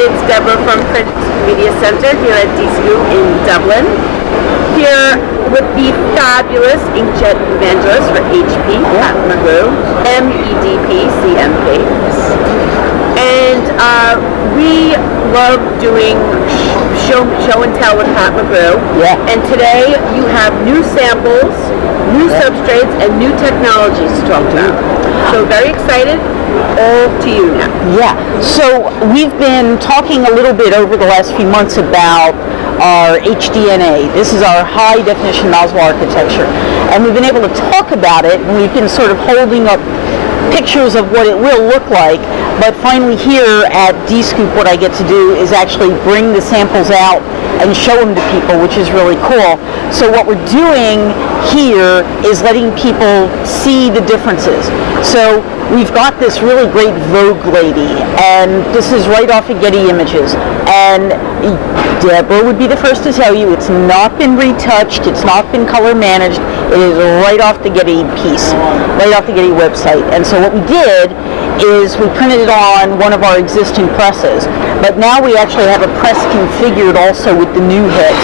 it's Deborah from Print Media Center here at DSCU in Dublin. Here with the fabulous Inkjet evangelist for HP, Pat McGrew, MEDP, CMP. And we love doing show and tell with Pat McGrew. Yeah. And today you have new samples, new substrates, and new technologies to talk about. So very excited. All to you now. Yeah. So we've been talking a little bit over the last few months about our HDNA. This is our high definition nozzle architecture. And we've been able to talk about it, and we've been sort of holding up pictures of what it will look like. But finally here at DSCOOP, what I get to do is actually bring the samples out and show them to people, which is really cool. So what we're doing here is letting people see the differences. So we've got this really great Vogue lady, and this is right off of Getty Images. And Deborah would be the first to tell you it's not been retouched, it's not been color managed, it is right off the Getty piece, right off the Getty website. And so what we did is we printed it on one of our existing presses, but now we actually have a press configured also with the new heads.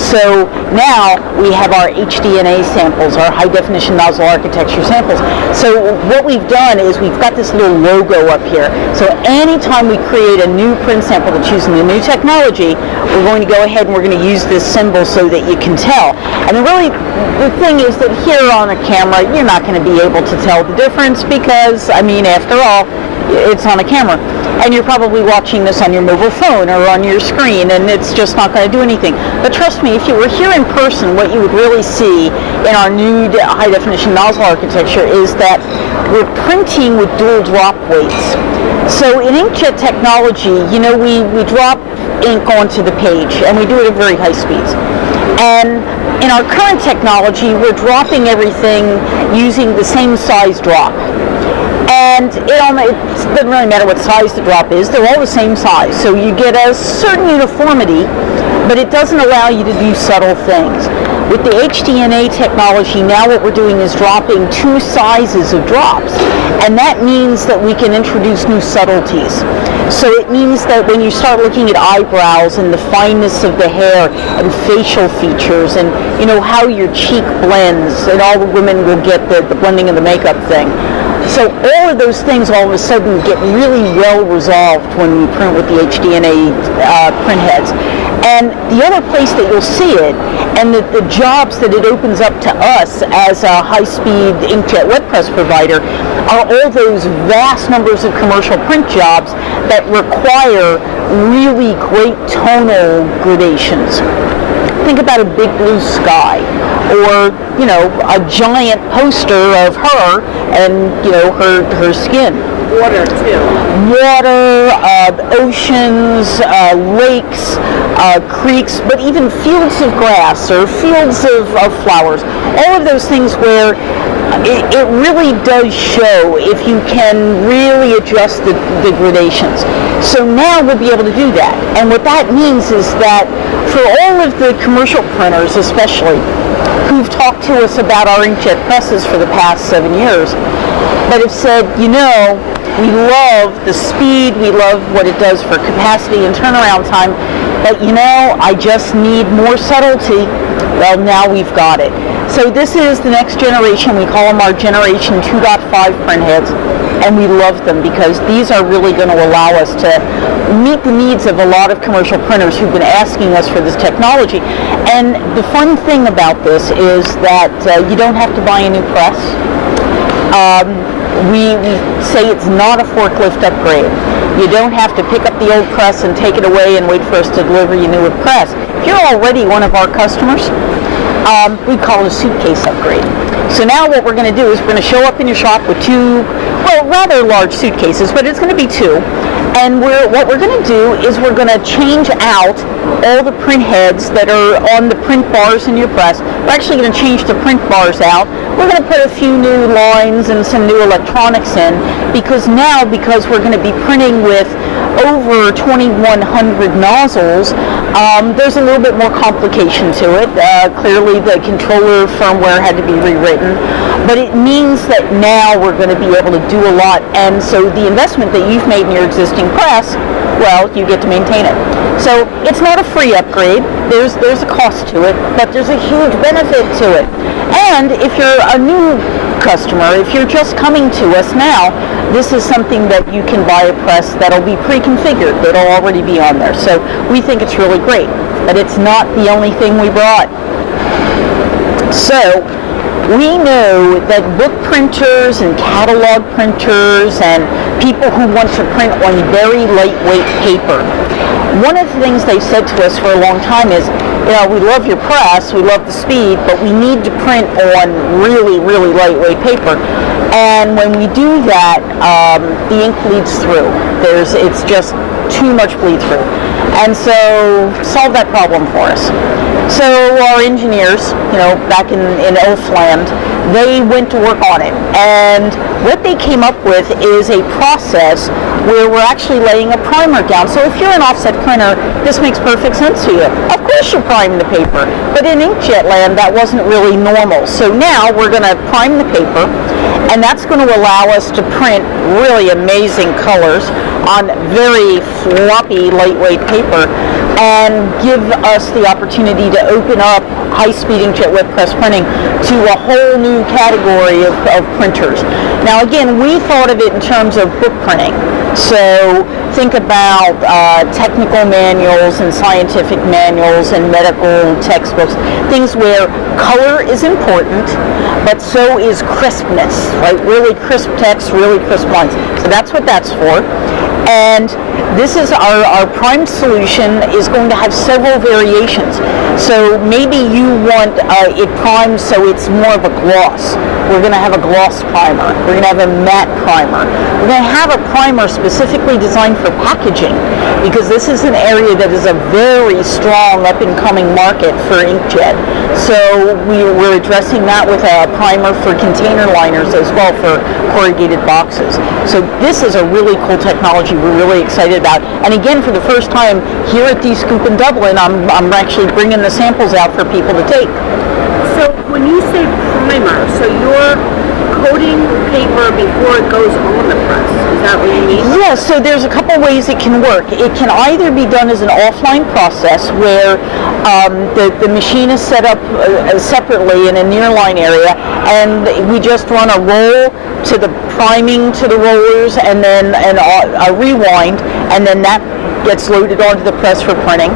So now we have our HDNA samples, our high definition nozzle architecture samples. So what we've done is we've got this little logo up here. So anytime we create a new print sample that's using the new technology, we're going to go ahead and we're going to use this symbol so that you can tell. And really, the thing is that here on a camera, you're not going to be able to tell the difference because, I mean, after all, it's on a camera. And you're probably watching this on your mobile phone or on your screen, and it's just not going to do anything. But trust me, if you were here in person, what you would really see in our new high-definition nozzle architecture is that we're printing with dual drop weights. So in inkjet technology, you know, we drop ink onto the page, and we do it at very high speeds. And in our current technology, we're dropping everything using the same size drop. And it doesn't really matter what size the drop is, they're all the same size. So you get a certain uniformity, but it doesn't allow you to do subtle things. With the HDNA technology, now what we're doing is dropping two sizes of drops. And that means that we can introduce new subtleties. So it means that when you start looking at eyebrows and the fineness of the hair and facial features and, you know, how your cheek blends, and all the women will get the blending of the makeup thing. So all of those things all of a sudden get really well resolved when we print with the HDNA print heads. And the other place that you'll see it, and the jobs that it opens up to us as a high-speed inkjet wet press provider, are all those vast numbers of commercial print jobs that require really great tonal gradations. Think about a big blue sky, or, you know, a giant poster of her and, you know, her skin. Water, too. Water, oceans, lakes, creeks, but even fields of grass or fields of flowers. All of those things where it really does show if you can really adjust the gradations. So now we'll be able to do that. And what that means is that for all of the commercial printers especially, who've talked to us about our inkjet presses for the past 7 years, but have said, you know, we love the speed, we love what it does for capacity and turnaround time, but you know, I just need more subtlety. Well, now we've got it. So this is the next generation. We call them our Generation 2.5 print heads, and we love them because these are really going to allow us to meet the needs of a lot of commercial printers who've been asking us for this technology. And the fun thing about this is that you don't have to buy a new press. We say it's not a forklift upgrade. You don't have to pick up the old press and take it away and wait for us to deliver you a new press. If you're already one of our customers, we call it a suitcase upgrade. So now what we're going to do is we're going to show up in your shop with two, well, rather large suitcases, but it's going to be two. And what we're going to do is we're going to change out all the print heads that are on the print bars in your press. We're actually going to change the print bars out. We're going to put a few new lines and some new electronics in because we're going to be printing with over 2,100 nozzles, there's a little bit more complication to it. Clearly the controller firmware had to be rewritten, but it means that now we're going to be able to do a lot. And so the investment that you've made in your existing press, well, you get to maintain it. So it's not a free upgrade. There's a cost to it, but there's a huge benefit to it. And if you're a new customer, if you're just coming to us now, this is something that you can buy a press that'll be pre-configured, that'll already be on there. So we think it's really great, but it's not the only thing we brought. So we know that book printers and catalog printers and people who want to print on very lightweight paper, one of the things they've said to us for a long time is, we love your press, we love the speed, but we need to print on really, really lightweight paper. And when we do that, the ink bleeds through. It's just too much bleed through. And so solve that problem for us. So our engineers, back in Elfland, they went to work on it. And what they came up with is a process where we're actually laying a primer down. So if you're an offset printer, this makes perfect sense to you. Of course you prime the paper. But in Inkjet land, that wasn't really normal. So now we're going to prime the paper, and that's going to allow us to print really amazing colors on very floppy, lightweight paper, and give us the opportunity to open up high-speed inkjet web press printing to a whole new category of printers. Now again, we thought of it in terms of book printing. So think about technical manuals and scientific manuals and medical textbooks, things where color is important, but so is crispness, right? Really crisp text, really crisp lines. So that's what that's for. And this is our primed solution is going to have several variations. So maybe you want it primed so it's more of a gloss. We're going to have a gloss primer. We're going to have a matte primer. We're going to have a primer specifically designed for packaging, because this is an area that is a very strong up-and-coming market for inkjet. So we're addressing that with a primer for container liners as well, for corrugated boxes. So this is a really cool technology we're really excited about. And again, for the first time here at D-Scoop in Dublin, I'm actually bringing the samples out for people to take. So when you say primer, so you're coating paper before it goes on the press. Is that what you mean? Yeah, so there's a couple ways it can work. It can either be done as an offline process where the machine is set up separately in a nearline area, and we just run a roll to the priming to the rollers, and then a rewind, and then that gets loaded onto the press for printing.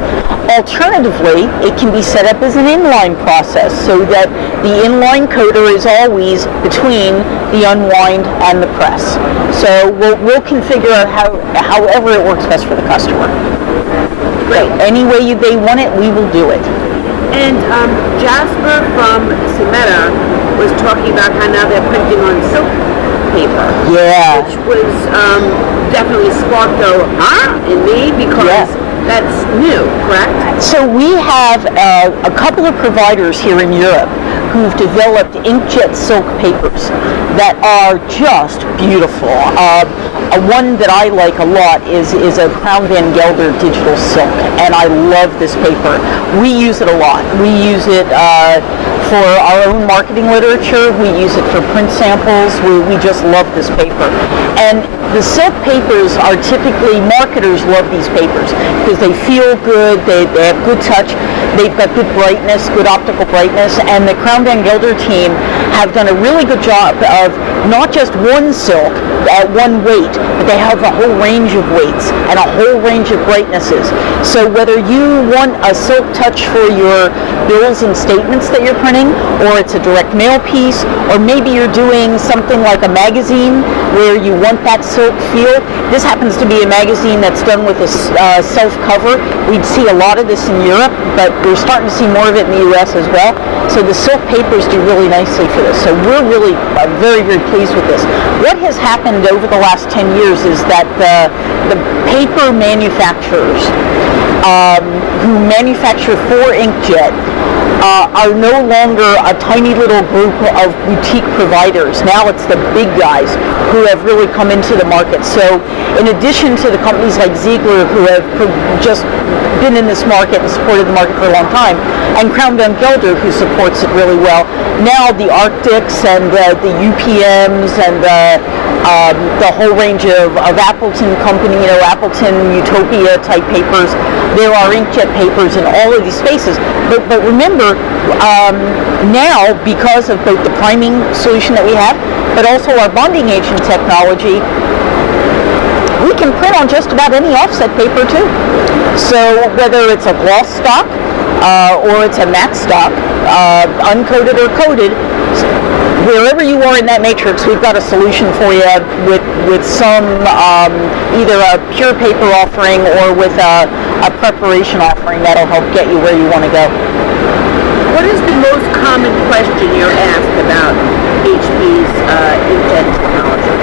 Alternatively, it can be set up as an inline process so that the inline coater is always between the unwind and the press. So we'll configure out however it works best for the customer. Great. So any way they want it, we will do it. And Jasper from Sumeta was talking about how now they're printing on silk paper. Yeah. Which was definitely sparked in me, because that's new, correct? So we have a couple of providers here in Europe who've developed inkjet silk papers that are just beautiful. One that I like a lot is a Crown Van Gelder digital silk, and I love this paper. We use it a lot. We use it for our own marketing literature. We use it for print samples. We just love this paper. And the silk papers are typically, marketers love these papers because they feel good, they have good touch, they've got good brightness, good optical brightness, and the Crown Van Gelder team have done a really good job of not just one silk at one weight, but they have a whole range of weights and a whole range of brightnesses. So whether you want a silk touch for your bills and statements that you're printing, or it's a direct mail piece, or maybe you're doing something like a magazine where you want that silk feel. This happens to be a magazine that's done with a self-cover. We'd see a lot of this in Europe, but we're starting to see more of it in the US as well. So the silk papers do really nicely for this. So we're really very, very pleased with this. What has happened over the last 10 years is that the paper manufacturers who manufacture for inkjet are no longer a tiny little group of boutique providers. Now it's the big guys who have really come into the market. So in addition to the companies like Ziegler, who have just been in this market and supported the market for a long time, and Crown Van Gelder, who supports it really well, now the Arctics and the UPMs and the the whole range of Appleton Company, Appleton Utopia type papers. There are inkjet papers in all of these spaces. But remember, now, because of both the priming solution that we have, but also our bonding agent technology, we can print on just about any offset paper too. So whether it's a gloss stock or it's a matte stock, uncoated or coated, wherever you are in that matrix, we've got a solution for you with some either a pure paper offering or with a preparation offering that'll help get you where you want to go. What is the most common question you're asked about HP's inkjet technology?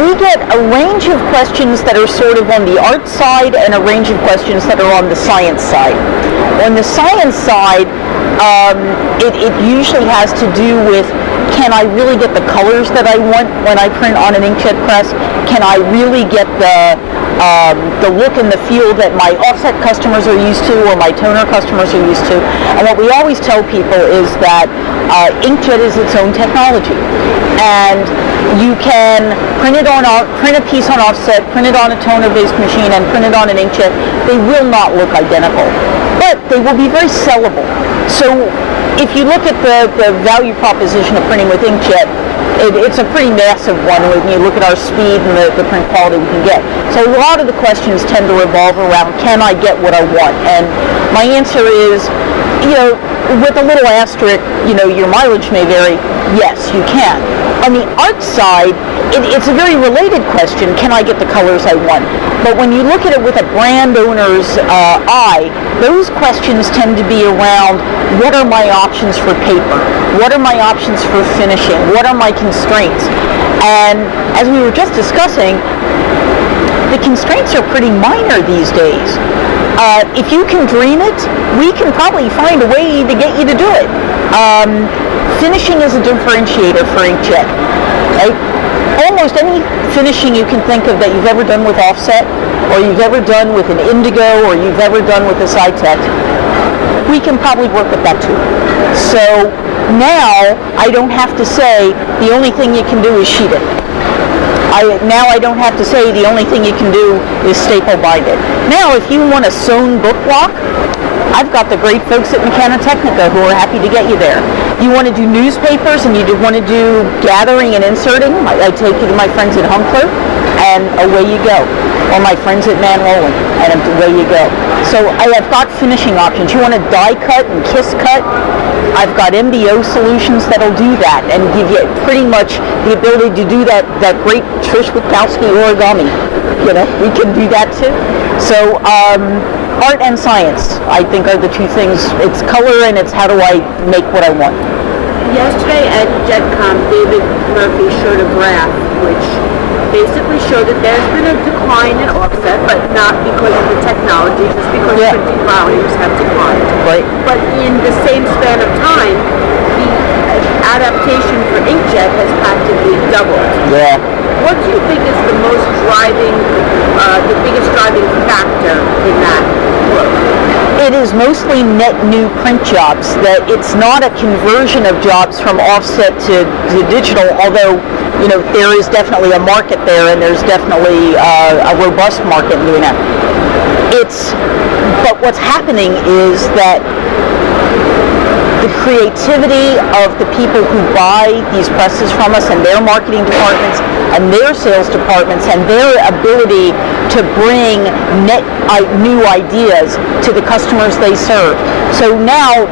We get a range of questions that are sort of on the art side and a range of questions that are on the science side. On the science side, it usually has to do with, can I really get the colors that I want when I print on an inkjet press? Can I really get the look and the feel that my offset customers are used to or my toner customers are used to? And what we always tell people is that inkjet is its own technology. And you can print a piece on offset, print it on a toner-based machine, and print it on an inkjet. They will not look identical, but they will be very sellable. So if you look at the value proposition of printing with inkjet, it's a pretty massive one when you look at our speed and the print quality we can get. So a lot of the questions tend to revolve around, can I get what I want? And my answer is, with a little asterisk, your mileage may vary. Yes, you can. On the art side, it's a very related question, can I get the colors I want? But when you look at it with a brand owner's eye, those questions tend to be around, what are my options for paper? What are my options for finishing? What are my constraints? And as we were just discussing, the constraints are pretty minor these days. If you can dream it, we can probably find a way to get you to do it. Finishing is a differentiator for inkjet. Right? Almost any finishing you can think of that you've ever done with offset, or you've ever done with an indigo, or you've ever done with a Cytec, we can probably work with that too. So now I don't have to say the only thing you can do is sheet it. Now I don't have to say the only thing you can do is staple bind it. Now if you want a sewn book block, I've got the great folks at Mechanotechnica who are happy to get you there. You want to do newspapers and you want to do gathering and inserting, I take you to my friends at Hunkler, and away you go. Or my friends at Man Roland, and away you go. So I've got finishing options. You want to die cut and kiss cut? I've got MBO solutions that'll do that and give you pretty much the ability to do that great Trish Witkowski origami. We can do that too. So art and science, I think, are the two things. It's color and it's how do I make what I want. Yesterday at JetCom, David Murphy showed a graph which basically showed that there's been a decline in offset, but not because of the technology, just because printing volumes have declined. Right. But in the same span of time, the adaptation for inkjet has practically doubled. Yeah. What do you think is the biggest driving factor in that growth? It is mostly net new print jobs. That it's not a conversion of jobs from offset to digital, although there is definitely a market there, and there's definitely a robust market in doing that. But what's happening is that the creativity of the people who buy these presses from us and their marketing departments and their sales departments and their ability to bring new ideas to the customers they serve. So now,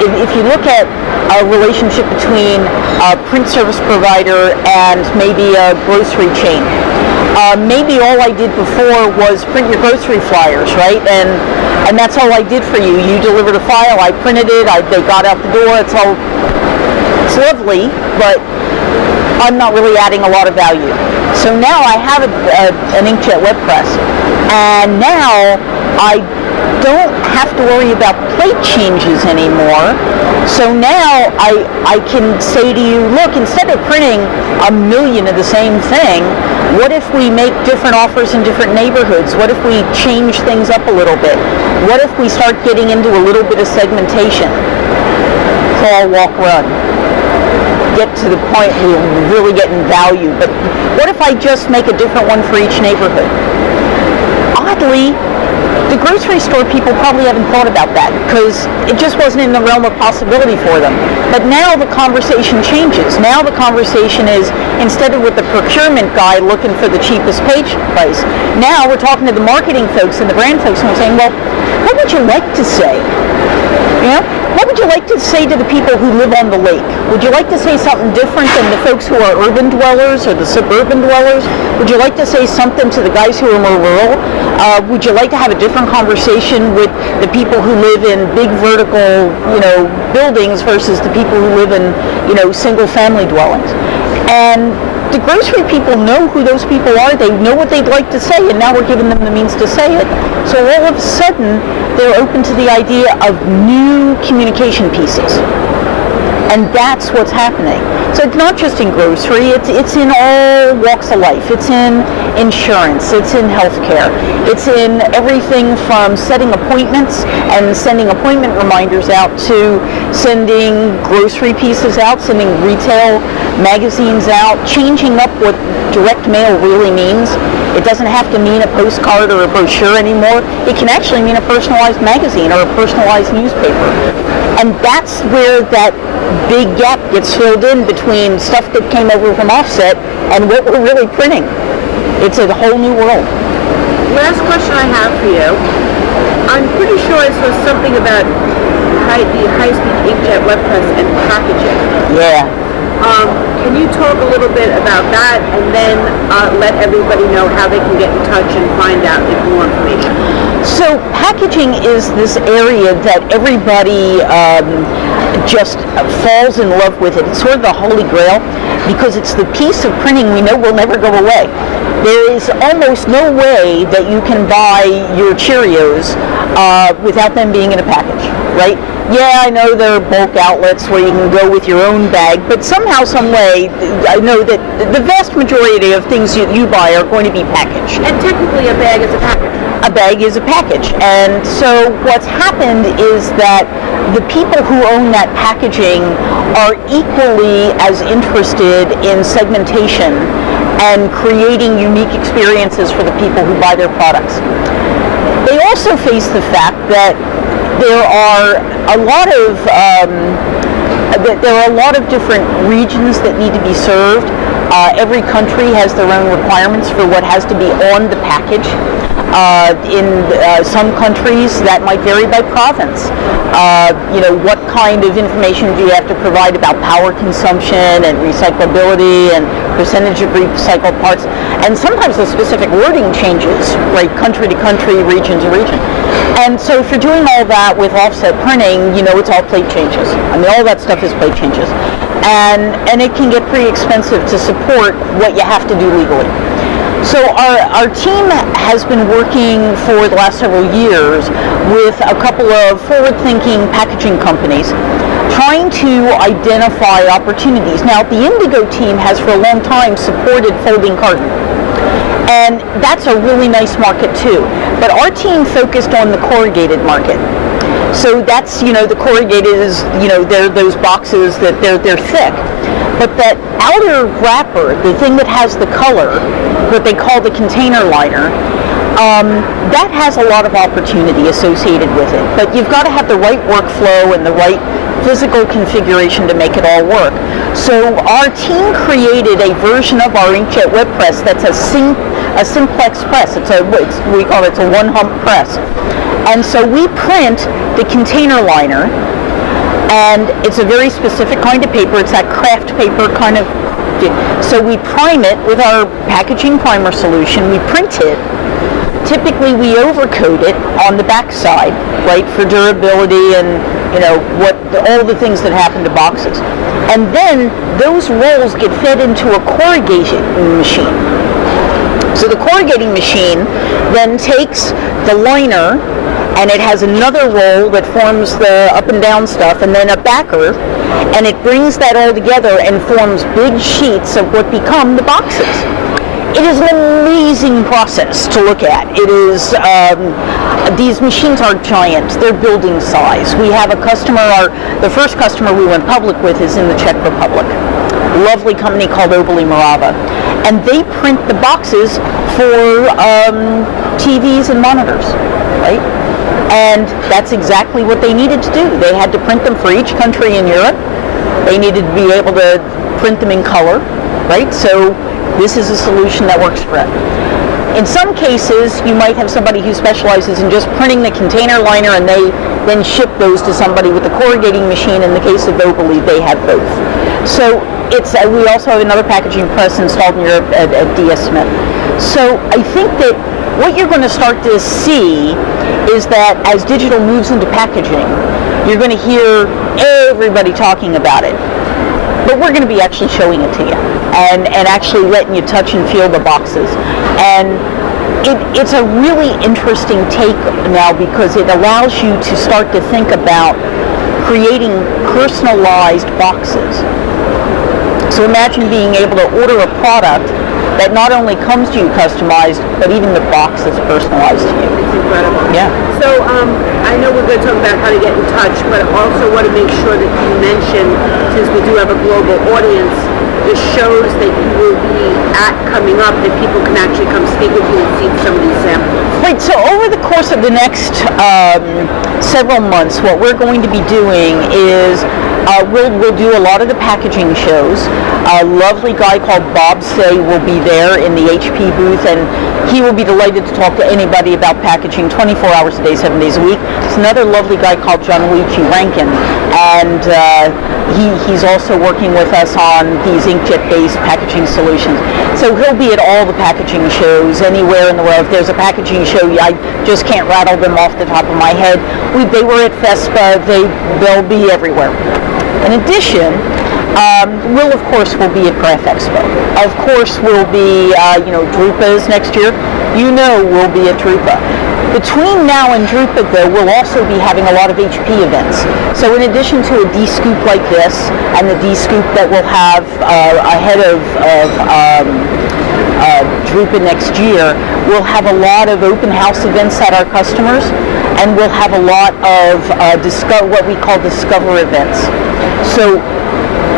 if you look at a relationship between a print service provider and maybe a grocery chain, maybe all I did before was print your grocery flyers, right? And that's all I did for you. You delivered a file, I printed it, they got out the door. It's lovely, but I'm not really adding a lot of value. So now I have an inkjet web press, and now I don't have to worry about plate changes anymore. So now I can say to you, look, instead of printing 1 million of the same thing, what if we make different offers in different neighborhoods? What if we change things up a little bit? What if we start getting into a little bit of segmentation? Crawl, walk, run. get to the point where we're really getting value. But what if I just make a different one for each neighborhood? Oddly, the grocery store people probably haven't thought about that because it just wasn't in the realm of possibility for them. But now the conversation changes. Now the conversation is, instead of with the procurement guy looking for the cheapest price, now we're talking to the marketing folks and the brand folks and we're saying, well, what would you like to say? You know, what would you like to say to the people who live on the lake? Would you like to say something different than the folks who are urban dwellers or the suburban dwellers? Would you like to say something to the guys who are more rural? Would you like to have a different conversation with the people who live in big vertical, buildings versus the people who live in, single family dwellings? And the grocery people know who those people are. They know what they'd like to say, and now we're giving them the means to say it. So all of a sudden, they're open to the idea of new communication pieces. And that's what's happening. So it's not just in grocery, it's in all walks of life. It's in insurance, it's in healthcare, it's in everything from setting appointments and sending appointment reminders out to sending grocery pieces out, sending retail magazines out, changing up what direct mail really means. It doesn't have to mean a postcard or a brochure anymore. It can actually mean a personalized magazine or a personalized newspaper. And that's where that big gap gets filled in between stuff that came over from offset and what we're really printing. It's a whole new world. Last question I have for you. I'm pretty sure I saw something about the high-speed inkjet web press and packaging. Yeah. Can you talk a little bit about that and then let everybody know how they can get in touch and find out more information? So packaging is this area that everybody just falls in love with it. It's sort of the holy grail because it's the piece of printing we know will never go away. There is almost no way that you can buy your Cheerios without them being in a package, right? Yeah, I know there are bulk outlets where you can go with your own bag, but somehow, some way, I know that the vast majority of things you buy are going to be packaged. And technically a bag is a package. A bag is a package. And so what's happened is that the people who own that packaging are equally as interested in segmentation and creating unique experiences for the people who buy their products. They also face the fact that there are a lot of different regions that need to be served. Every country has their own requirements for what has to be on the package. In some countries, that might vary by province. What kind of information do you have to provide about power consumption and recyclability and percentage of recycled parts? And sometimes the specific wording changes, right, country to country, region to region. And so if you're doing all that with offset printing, it's all plate changes. I mean, all that stuff is plate changes. And it can get pretty expensive to support what you have to do legally. So our team has been working for the last several years with a couple of forward-thinking packaging companies trying to identify opportunities. Now, the Indigo team has for a long time supported folding carton. And that's a really nice market too. But our team focused on the corrugated market. So that's, the corrugated is, they're those boxes that they're thick. But that outer wrapper, the thing that has the color, what they call the container liner, that has a lot of opportunity associated with it. But you've got to have the right workflow and the right physical configuration to make it all work. So our team created a version of our inkjet web press that's a simplex press. We call it a one-hump press. And so we print the container liner, and it's a very specific kind of paper. It's that craft paper kind of. So we prime it with our packaging primer solution. We print it. Typically, we overcoat it on the back side, right, for durability and all the things that happen to boxes. And then those rolls get fed into a corrugating machine. So the corrugating machine then takes the liner, and it has another roll that forms the up and down stuff, and then a backer, and it brings that all together and forms big sheets of what become the boxes. It is an amazing process to look at. It is, these machines are giant. They're building size. We have a customer, the first customer we went public with is in the Czech Republic. Lovely company called Oboli Morava. And they print the boxes for TVs and monitors, right? And that's exactly what they needed to do. They had to print them for each country in Europe. They needed to be able to print them in color, right? So this is a solution that works for it. In some cases, you might have somebody who specializes in just printing the container liner and they then ship those to somebody with a corrugating machine. In the case of Oboli, they have both. So it's we also have another packaging press installed in Europe at DS Smith. So I think that what you're going to start to see is that as digital moves into packaging, you're going to hear everybody talking about it. But we're going to be actually showing it to you and actually letting you touch and feel the boxes. And it's a really interesting take now because it allows you to start to think about creating personalized boxes. So imagine being able to order a product that not only comes to you customized, but even the box is personalized to you. It's incredible. Yeah. So I know we're going to talk about how to get in touch, but also want to make sure that you mention, since we do have a global audience, the shows that you will be at coming up that people can actually come speak with you and see some of these samples. Right, so over the course of the next several months, what we're going to be doing is we'll do a lot of the packaging shows. A lovely guy called Bob Say will be there in the HP booth, and he will be delighted to talk to anybody about packaging 24 hours a day, 7 days a week. There's another lovely guy called Gianluigi Rankin, and he's also working with us on these inkjet-based packaging solutions. So he'll be at all the packaging shows anywhere in the world. If there's a packaging show, I just can't rattle them off the top of my head. They were at FESPA. They'll be everywhere. In addition, we'll be at Graph Expo. Of course, we'll be, Drupa's next year. We'll be at Drupa. Between now and Drupa, though, we'll also be having a lot of HP events. So in addition to a D-Scoop like this, and the D-Scoop that we'll have ahead of Drupa next year, we'll have a lot of open house events at our customers, and we'll have a lot of what we call Discover events. So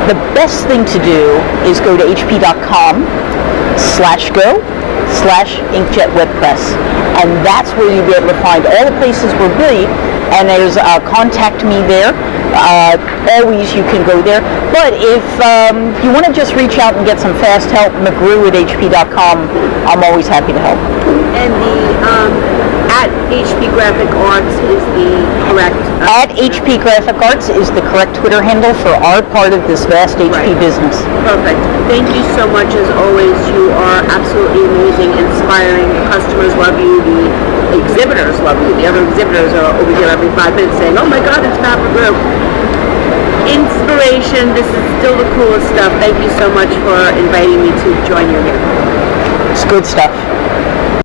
the best thing to do is go to hp.com/go/inkjetwebpress, and that's where you'll be able to find all the places we'll be, and there's contact me there. Always you can go there, but if you want to just reach out and get some fast help, McGrew at hp.com, I'm always happy to help. And the at HP Graphic Arts is the correct... At HP Graphic Arts is the correct Twitter handle for our part of this vast HP business. Perfect. Thank you so much, as always. You are absolutely amazing, inspiring. The customers love you. The exhibitors love you. The other exhibitors are over here every 5 minutes saying, oh my God, it's Pat McGrew. Inspiration. This is still the coolest stuff. Thank you so much for inviting me to join you here. It's good stuff.